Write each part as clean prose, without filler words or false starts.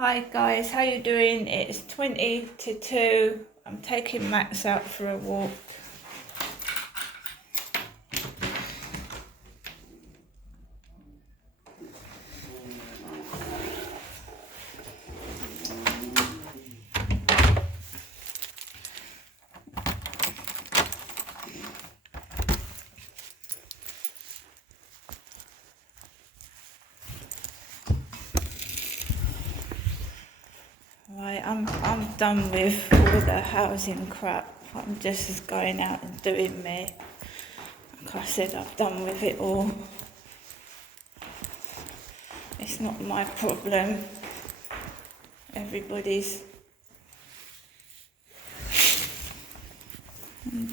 Hi guys, how you doing? It's 20 to 2. I'm taking Max out for a walk. Right, I'm done with all the housing crap. I'm just going out and doing me. Like I said, I've done with it all. It's not my problem. Everybody's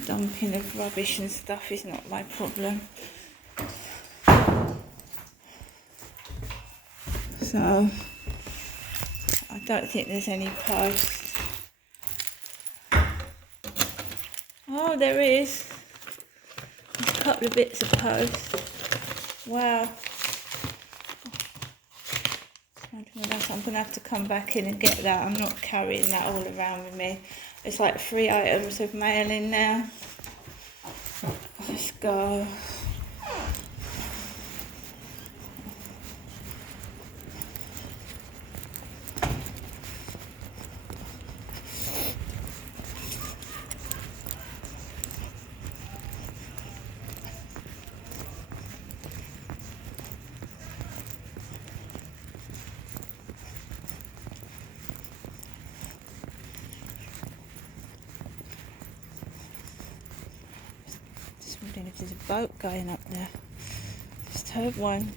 dumping of rubbish and stuff is not my problem. So I don't think there's any posts. Oh, there is. There's a couple of bits of post. Wow. I'm going to have to come back in and get that. I'm not carrying that all around with me. It's like 3 items of mail in now. Let's go. Just wondering if there's a boat going up there. Just heard one.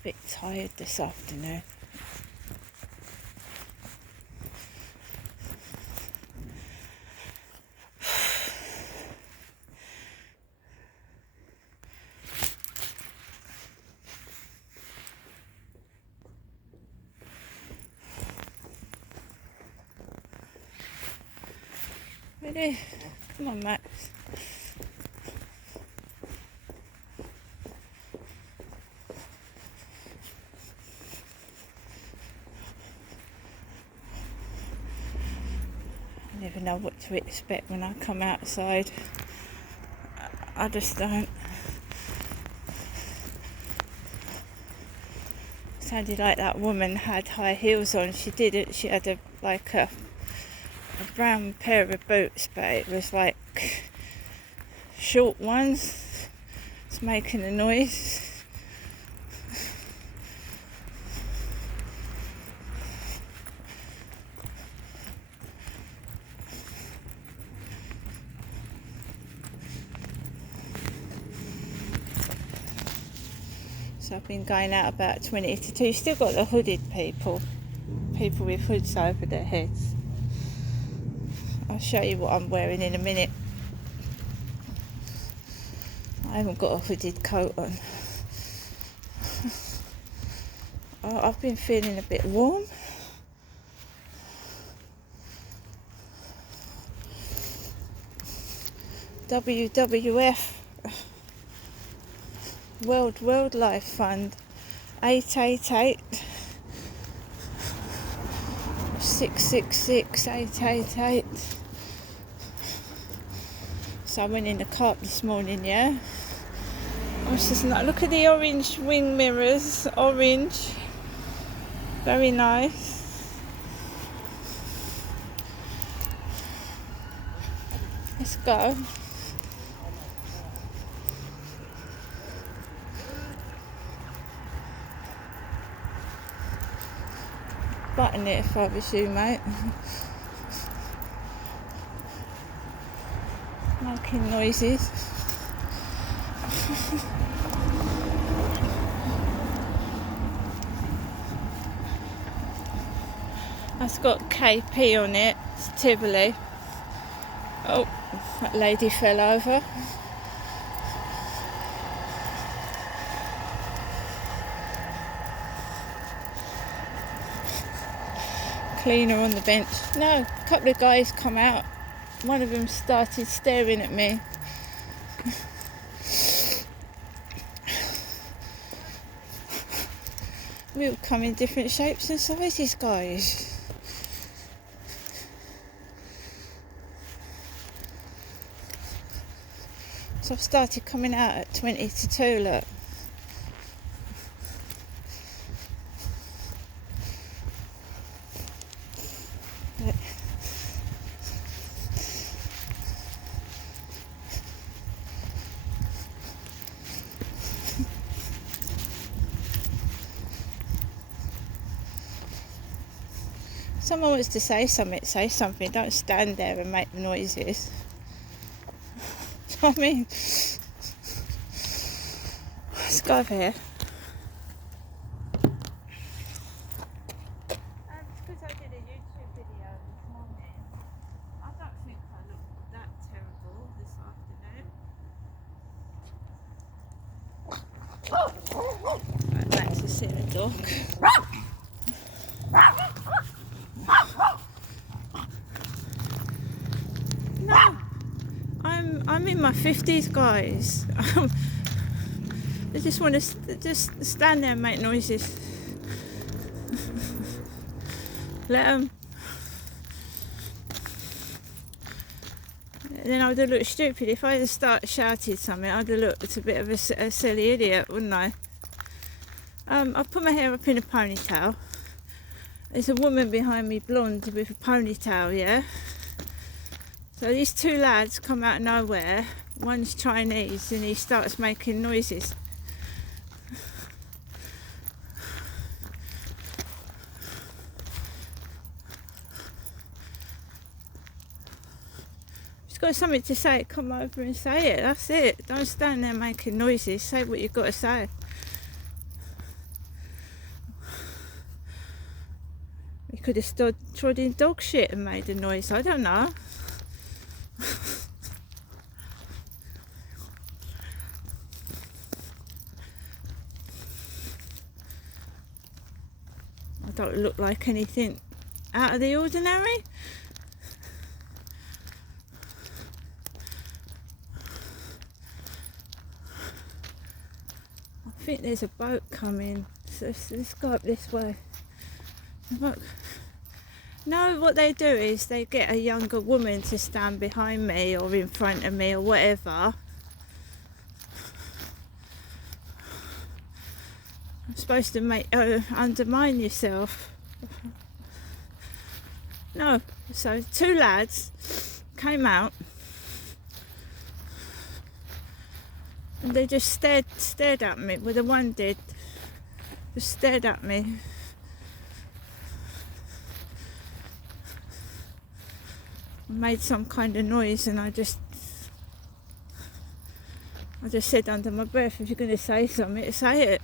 A bit tired this afternoon. Ready? Come on, Max. I never know what to expect when I come outside. I just don't. Sounded like that woman had high heels on. She didn't. She had a brown pair of boots, but it was like short ones. It's making a noise. So I've been going out about 20 to 2. Still got the hooded people with hoods over their heads. I'll show you what I'm wearing in a minute. I haven't got a hooded coat on. Oh, I've been feeling a bit warm. WWF, World Wildlife Fund, 888 666 888. So I went in the car this morning, yeah. I was just like, look at the orange wing mirrors, orange, very nice. Let's go. Button it if I was you, mate. Making noises. That's got KP on it. It's Tivoli. Oh, that lady fell over. cleaner on the bench. No, a couple of guys come out. One of them started staring at me. We all come in different shapes and sizes, guys. So I've started coming out at 20 to 2, look. Someone wants to say something. Don't stand there and make noises. I mean, let's go over here. Because I did a YouTube video this morning, I don't think I look that terrible this afternoon. Right, Max is sitting a dog. No, I'm in my 50s, guys. I just want to just stand there and make noises. Let them. Then I would have looked stupid. If I had started shouting something, I'd have looked a bit of a silly idiot, wouldn't I? I put my hair up in a ponytail. There's a woman behind me, blonde, with a ponytail, yeah? So these two lads come out of nowhere. One's Chinese and he starts making noises. If you've got something to say, come over and say it. That's it. Don't stand there making noises. Say what you've got to say. You could have trod in dog shit and made a noise. I don't know. I don't look like anything out of the ordinary. I think there's a boat coming, so let's go up this way. Look. No, what they do is they get a younger woman to stand behind me or in front of me or whatever. I'm supposed to make undermine yourself. No, so two lads came out and they just stared at me. Well, the one did, just stared at me. Made some kind of noise and I just said under my breath, if you're going to say something, say it.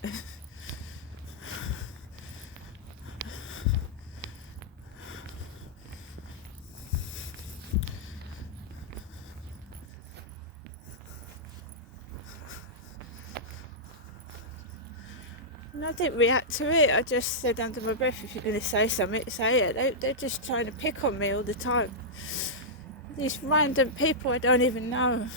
And I didn't react to it. I just said under my breath, if you're going to say something, say it. They're just trying to pick on me all the time. These random people I don't even know.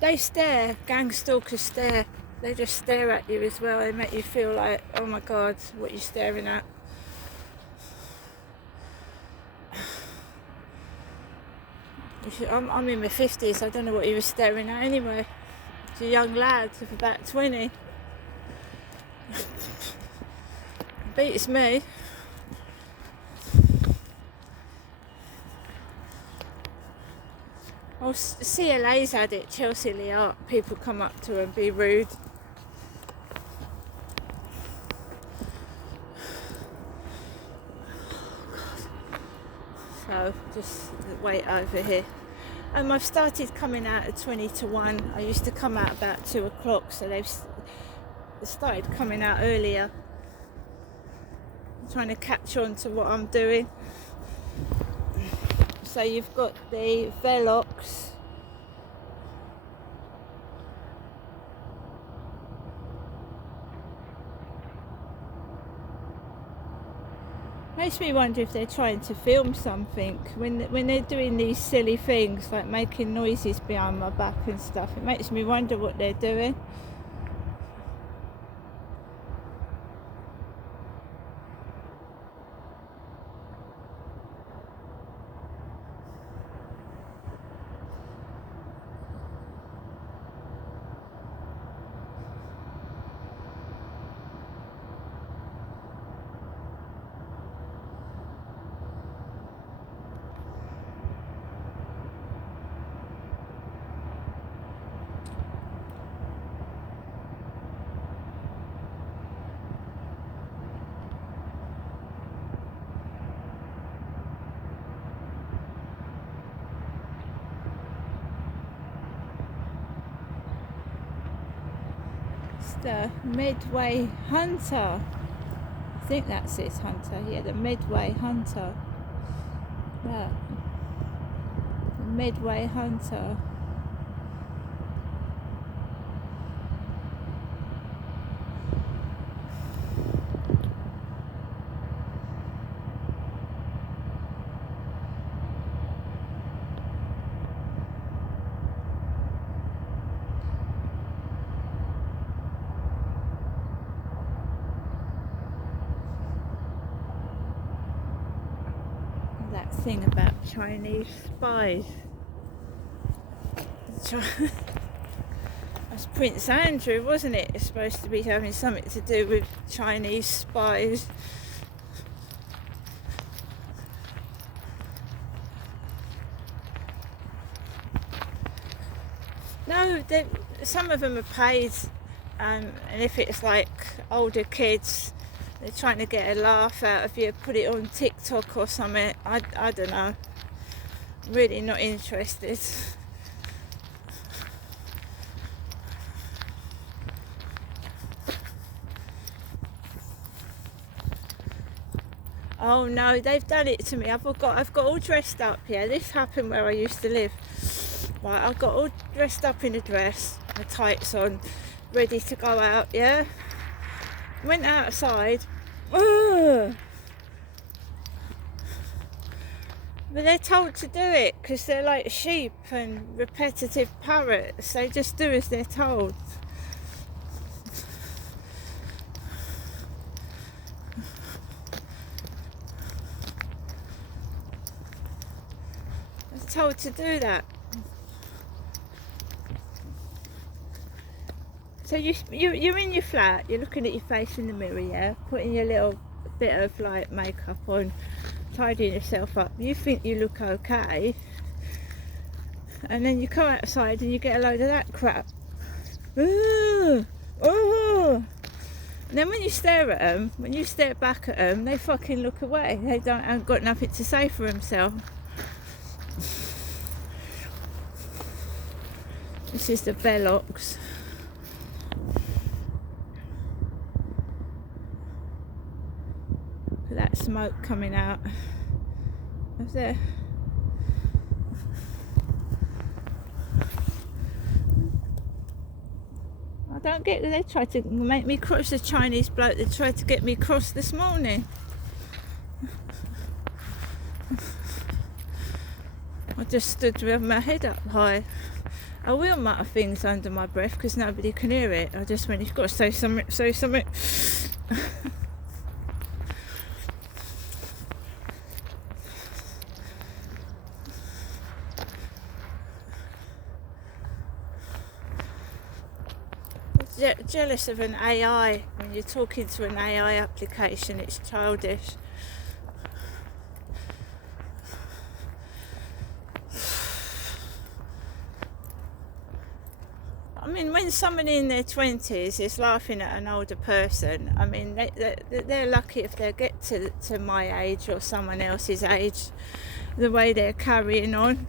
They stare, gang stalkers stare. They just stare at you as well. They make you feel like, oh my God, what are you staring at? I'm in my 50s, I don't know what he was staring at anyway. It's a young lad of about 20. Beats me. Oh, CLA's had it, Chelsea Liart. People come up to her and be rude. So, just wait over here. I've started coming out at 20 to 1. I used to come out about 2 o'clock, so they've started coming out earlier. trying to catch on to what I'm doing. So you've got the Velox. Makes me wonder if they're trying to film something when they're doing these silly things like making noises behind my back and stuff. It makes me wonder what they're doing. The Midway Hunter. I think that says Hunter. Yeah, the Midway Hunter. That. The Midway Hunter. That thing about Chinese spies. That's Prince Andrew, wasn't it? It's supposed to be having something to do with Chinese spies. No, some of them are paid, and if it's like older kids, they're trying to get a laugh out of you, put it on TikTok or something. I don't know. Really not interested. Oh no, they've done it to me. I've got all dressed up. Yeah, this happened where I used to live. Right, I got all dressed up in a dress, my tights on, ready to go out. Yeah. Went outside. Ugh. But they're told to do it because they're like sheep and repetitive parrots. They just do as they're told. They're told to do that. So you're in your flat, you're looking at your face in the mirror, yeah, putting your little bit of like makeup on, tidying yourself up. You think you look okay, and then you come outside and you get a load of that crap. Ooh, ooh. And then when you stare at them, when you stare back at them, they fucking look away. They haven't got nothing to say for themselves. This is the Velox. That smoke coming out of there. I don't get that. They tried to make me cross. The Chinese bloke that tried to get me cross this morning. I just stood with my head up high. I will mutter things under my breath because nobody can hear it. I just went, you've got to say something, say something. Jealous of an AI. When you're talking to an AI application, it's childish. I mean, when somebody in their 20s is laughing at an older person, I mean, they're lucky if they get to my age or someone else's age, the way they're carrying on.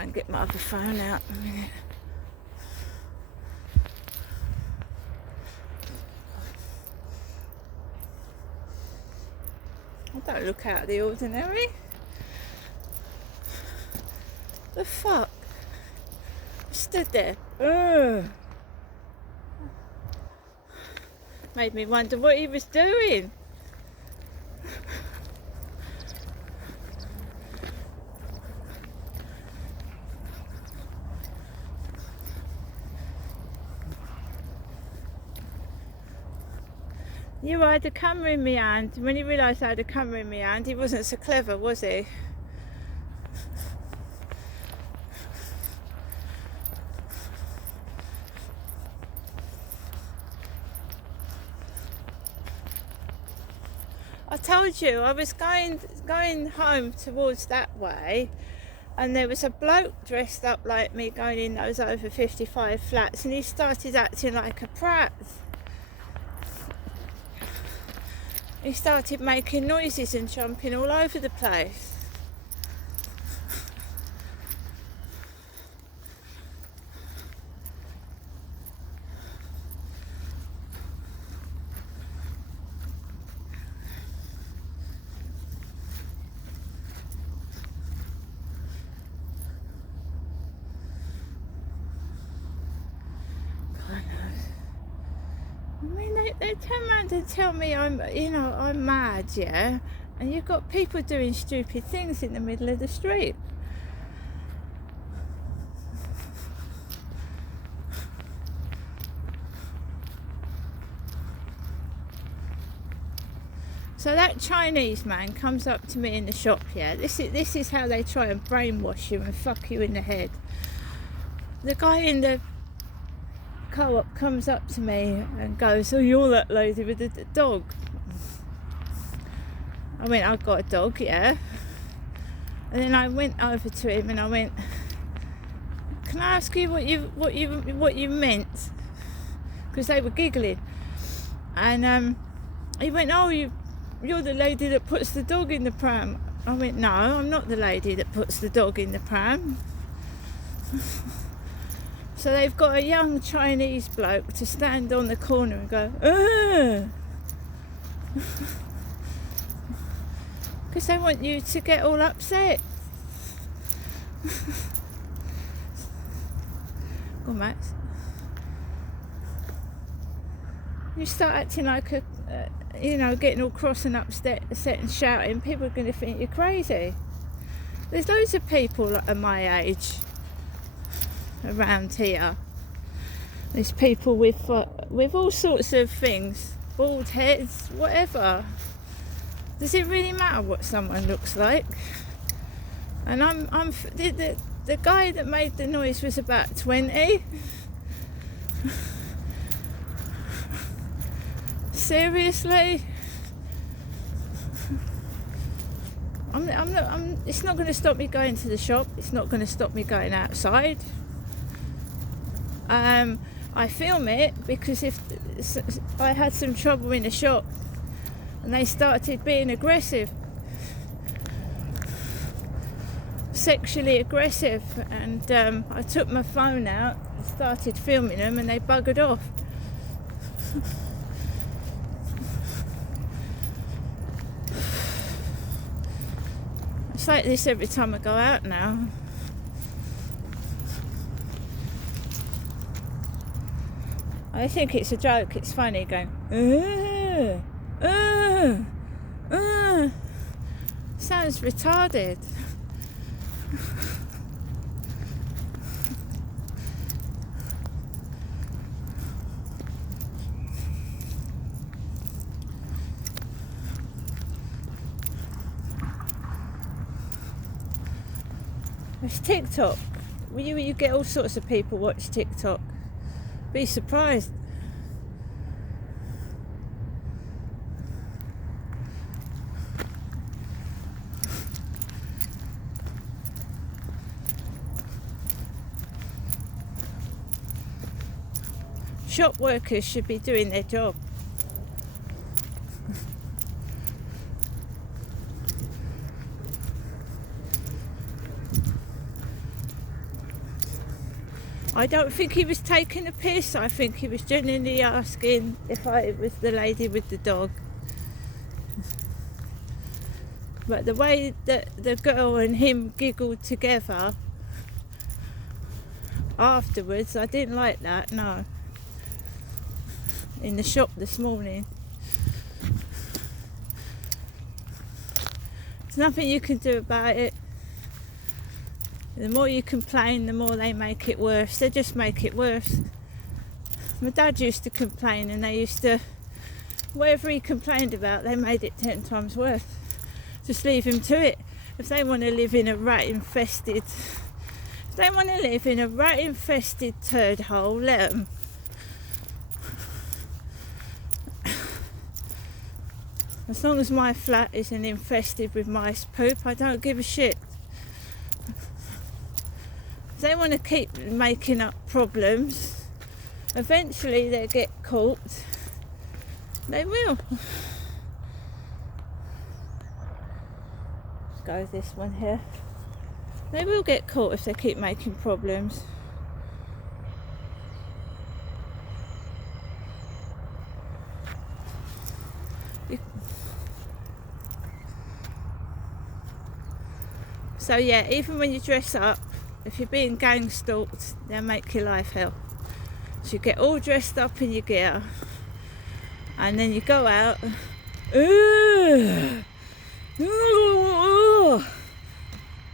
try and get my other phone out in a minute. I don't look out of the ordinary. The fuck? I stood there. Ugh. Made me wonder what he was doing. You had a camera in my hand. When he realised I had a camera in my hand, he wasn't so clever, was he? I told you I was going home towards that way, and there was a bloke dressed up like me going in those over 55 flats, and he started acting like a prat. He started making noises and jumping all over the place. I mean, they turn around and tell me I'm mad, yeah? And you've got people doing stupid things in the middle of the street. So that Chinese man comes up to me in the shop, yeah? This is how they try and brainwash you and fuck you in the head. The guy in the co-op comes up to me and goes, "Oh, you're that lady with the dog." I went, "I've got a dog, yeah." And then I went over to him and I went, "Can I ask you what you meant?" Because they were giggling. And he went, "Oh, you're the lady that puts the dog in the pram." I went, "No, I'm not the lady that puts the dog in the pram." So they've got a young Chinese bloke to stand on the corner and go, "Ugh," because they want you to get all upset. Go on, Max. You start acting like a, getting all cross and upset and shouting, people are going to think you're crazy. There's loads of people at my age around here. There's people with all sorts of things, bald heads, whatever. Does it really matter what someone looks like? And the guy that made the noise was about 20. Seriously? It's not going to stop me going to the shop. It's not going to stop me going outside. I film it because if I had some trouble in the shop and they started being aggressive, sexually aggressive, and I took my phone out and started filming them and they buggered off. It's like this every time I go out now. I think it's a joke, it's funny, going, sounds retarded. It's TikTok. You get all sorts of people watch TikTok. Be surprised. Shop workers should be doing their job. I don't think he was taking a piss. I think he was genuinely asking if I was the lady with the dog. But the way that the girl and him giggled together afterwards, I didn't like that, no. In the shop this morning. There's nothing you can do about it. The more you complain, the more they make it worse. They just make it worse. My dad used to complain, and they used to, whatever he complained about, they made it 10 times worse. Just leave him to it. If they want to live in a rat-infested turd hole, let them. As long as my flat isn't infested with mice poop, I don't give a shit. If they want to keep making up problems, eventually they'll get caught. They will. Let's go with this one here. They will get caught if they keep making problems. So yeah, even when you dress up, if you're being gang stalked, they'll make your life hell. So you get all dressed up in your gear, and then you go out. Ooh, ooh.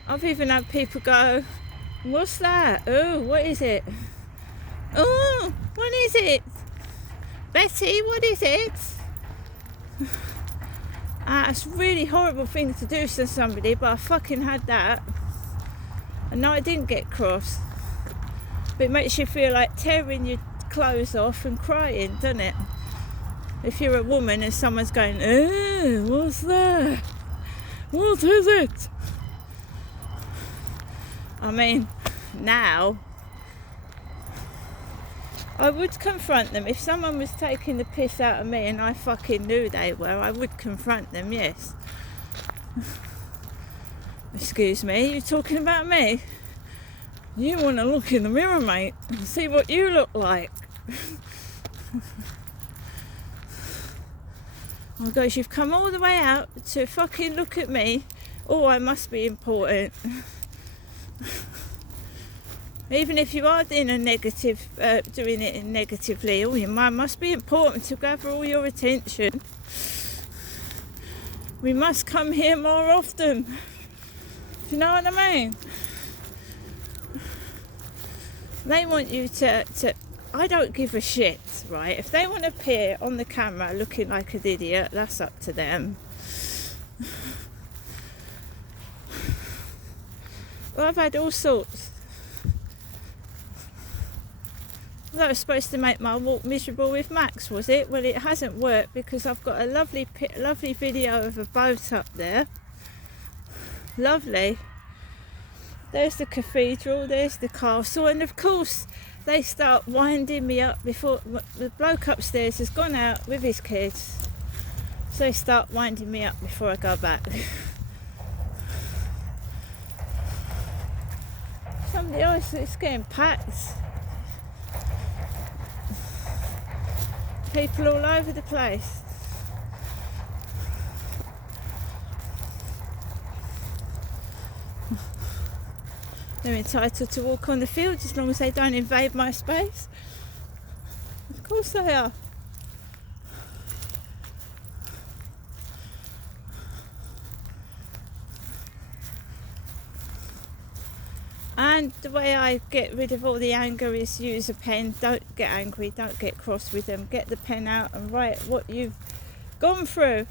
I've even had people go, "What's that? Oh, what is it? Oh, what is it? Betty, what is it?" It's a really horrible thing to do to somebody, but I fucking had that. And no, I didn't get cross. But it makes you feel like tearing your clothes off and crying, doesn't it? If you're a woman and someone's going, "Oh, what's that? What is it?" I mean, now, I would confront them. If someone was taking the piss out of me and I fucking knew they were, I would confront them, yes. Excuse me, you talking about me? You want to look in the mirror, mate, and see what you look like. Oh gosh, you've come all the way out to fucking look at me. Oh, I must be important. Even if you are doing a negative, doing it negatively, oh, your mind must be important to gather all your attention. We must come here more often. Do you know what I mean? They want you to I don't give a shit, right? If they want to appear on the camera looking like an idiot, that's up to them. Well, I've had all sorts. That was supposed to make my walk miserable with Max, was it? Well, it hasn't worked because I've got a lovely video of a boat up there. Lovely. There's the cathedral, there's the castle, and of course they start winding me up before the bloke upstairs has gone out with his kids. So they start winding me up before I go back. Somebody else is getting packed. People all over the place. They're entitled to walk on the fields as long as they don't invade my space. Of course they are. And the way I get rid of all the anger is use a pen. Don't get angry, don't get cross with them. Get the pen out and write what you've gone through.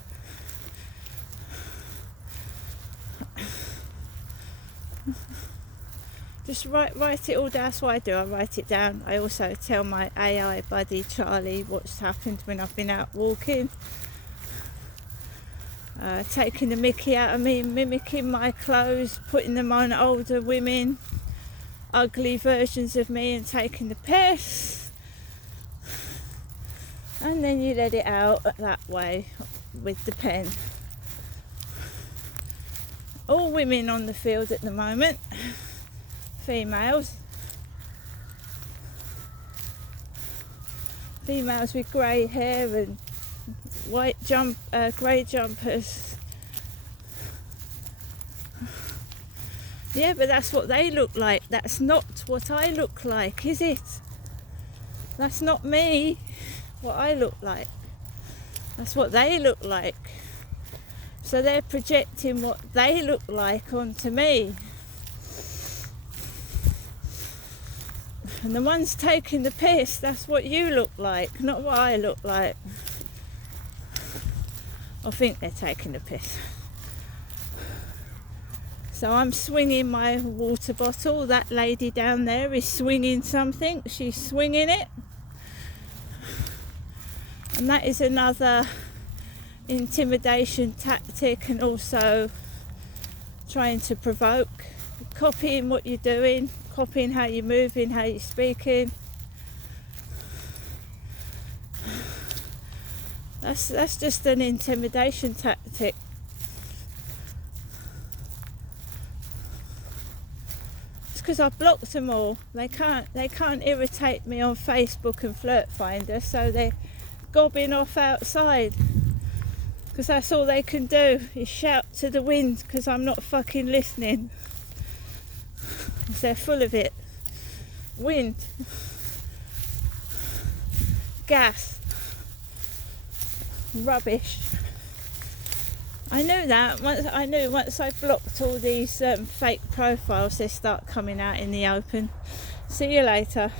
Just write it all down. That's what I do. I write it down. I also tell my AI buddy Charlie what's happened when I've been out walking. Taking the mickey out of me, mimicking my clothes, putting them on older women, ugly versions of me, and taking the piss. And then you let it out that way with the pen. All women on the field at the moment, females. females with grey hair and grey jumpers. Yeah, but that's what they look like. That's not what I look like, is it? That's not me, what I look like. That's what they look like. So they're projecting what they look like onto me. And the ones taking the piss, that's what you look like, not what I look like. I think they're taking the piss. So I'm swinging my water bottle. That lady down there is swinging something. She's swinging it. And that is another intimidation tactic, and also trying to provoke. Copying what you're doing, copying how you're moving, how you're speaking. That's just an intimidation tactic. Because I've blocked them all. They can't irritate me on Facebook and Flirt Finder, so they're gobbing off outside. Because that's all they can do is shout to the wind because I'm not fucking listening. Because they're full of it. Wind. Gas. Rubbish. I knew that. Once I blocked all these fake profiles, they start coming out in the open. See you later.